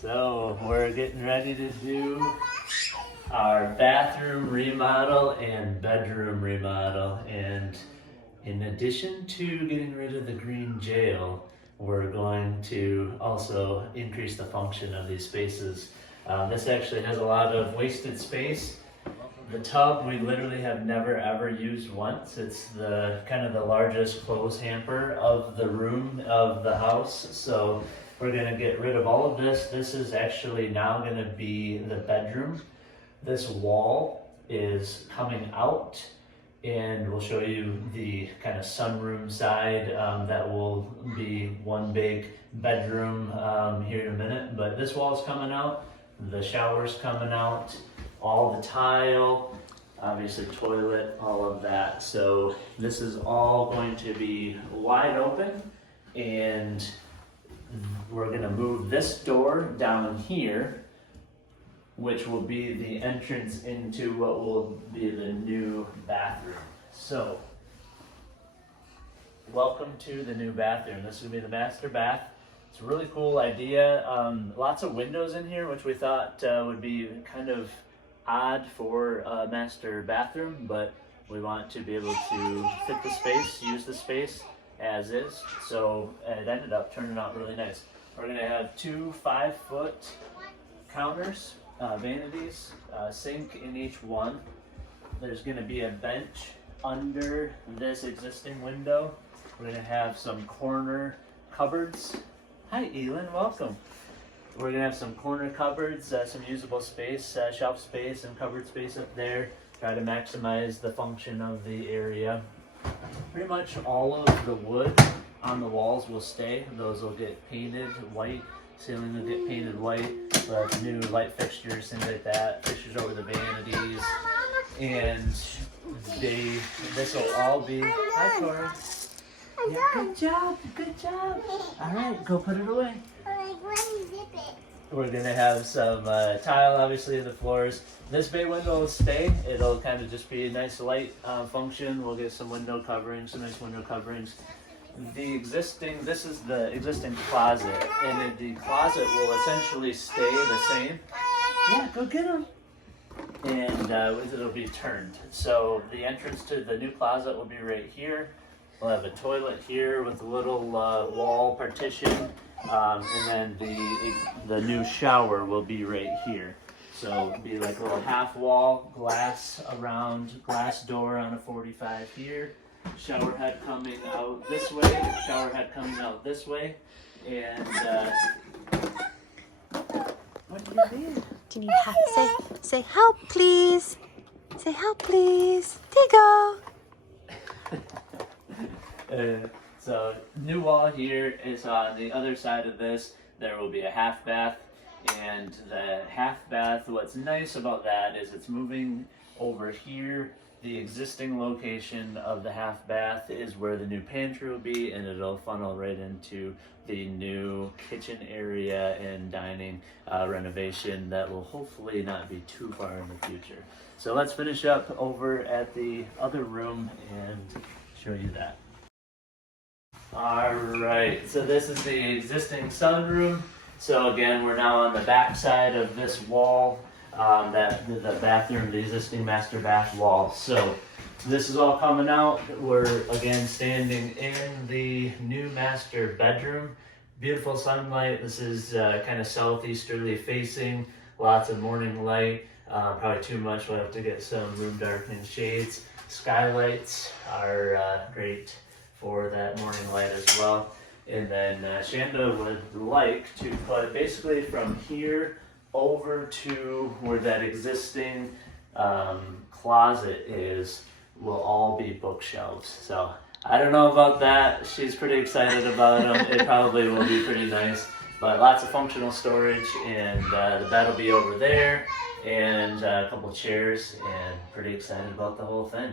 So we're getting ready to do our bathroom remodel and bedroom remodel, and in addition to getting rid of the green jail, we're going to also increase the function of these spaces. This actually has a lot of wasted space. The tub we literally have never ever used once. It's the kind of the largest clothes hamper of the room of the house. So we're gonna get rid of all of this. This is actually now gonna be the bedroom. This wall is coming out, and we'll show you the kind of sunroom side. That will be one big bedroom here in a minute, but this wall is coming out, the shower's coming out, all the tile, obviously toilet, all of that. So this is all going to be wide open, and we're gonna move this door down here, which will be the entrance into what will be the new bathroom. So, welcome to the new bathroom. This will be the master bath. It's a really cool idea. Lots of windows in here, which we thought would be kind of odd for a master bathroom, but we want to be able to fit the space, use the space as is. So it ended up turning out really nice. We're gonna have two 5-foot counters, vanities, sink in each one. There's gonna be a bench under this existing window. We're gonna have some corner cupboards. Hi Elin, welcome. We're gonna have some corner cupboards, some usable space, shelf space and cupboard space up there. Try to maximize the function of the area. Pretty much all of the wood on the walls will stay. Those will get painted white. Ceiling will get painted white. We'll have new light fixtures, things like that. Fixtures over the vanities. And this will all be, hi Cora. Yeah, good job, good job. All right, go put it away. We're gonna have some tile, obviously, in the floors. This bay window will stay. It'll kind of just be a nice light function. We'll get some window coverings, some nice window coverings. This is the existing closet, and the closet will essentially stay the same. Yeah, go get them. And it'll be turned. So the entrance to the new closet will be right here. We'll have a toilet here with a little wall partition. And then the new shower will be right here. So it'll be like a little half wall, glass door on a 45 here. Shower head coming out this way, shower head coming out this way. And what do you need? Do you need help? Say help please. Say help please. There you go. So new wall here is on the other side of this. There will be a half bath, and the half bath, what's nice about that is it's moving over here. The existing location of the half bath is where the new pantry will be, and it'll funnel right into the new kitchen area and dining renovation that will hopefully not be too far in the future. So let's finish up over at the other room and show you that. All right, so this is the existing sunroom. So again, we're now on the back side of this wall, the bathroom, the existing master bath wall. So this is all coming out. We're again standing in the new master bedroom. Beautiful sunlight. This is kind of southeasterly facing, lots of morning light. Probably too much, we'll have to get some room darkening shades. Skylights are great for that morning light as well. And then Shanda would like to put basically from here over to where that existing closet is will all be bookshelves. So I don't know about that. She's pretty excited about them. It probably will be pretty nice, but lots of functional storage, and the bed will be over there, and a couple chairs, and pretty excited about the whole thing.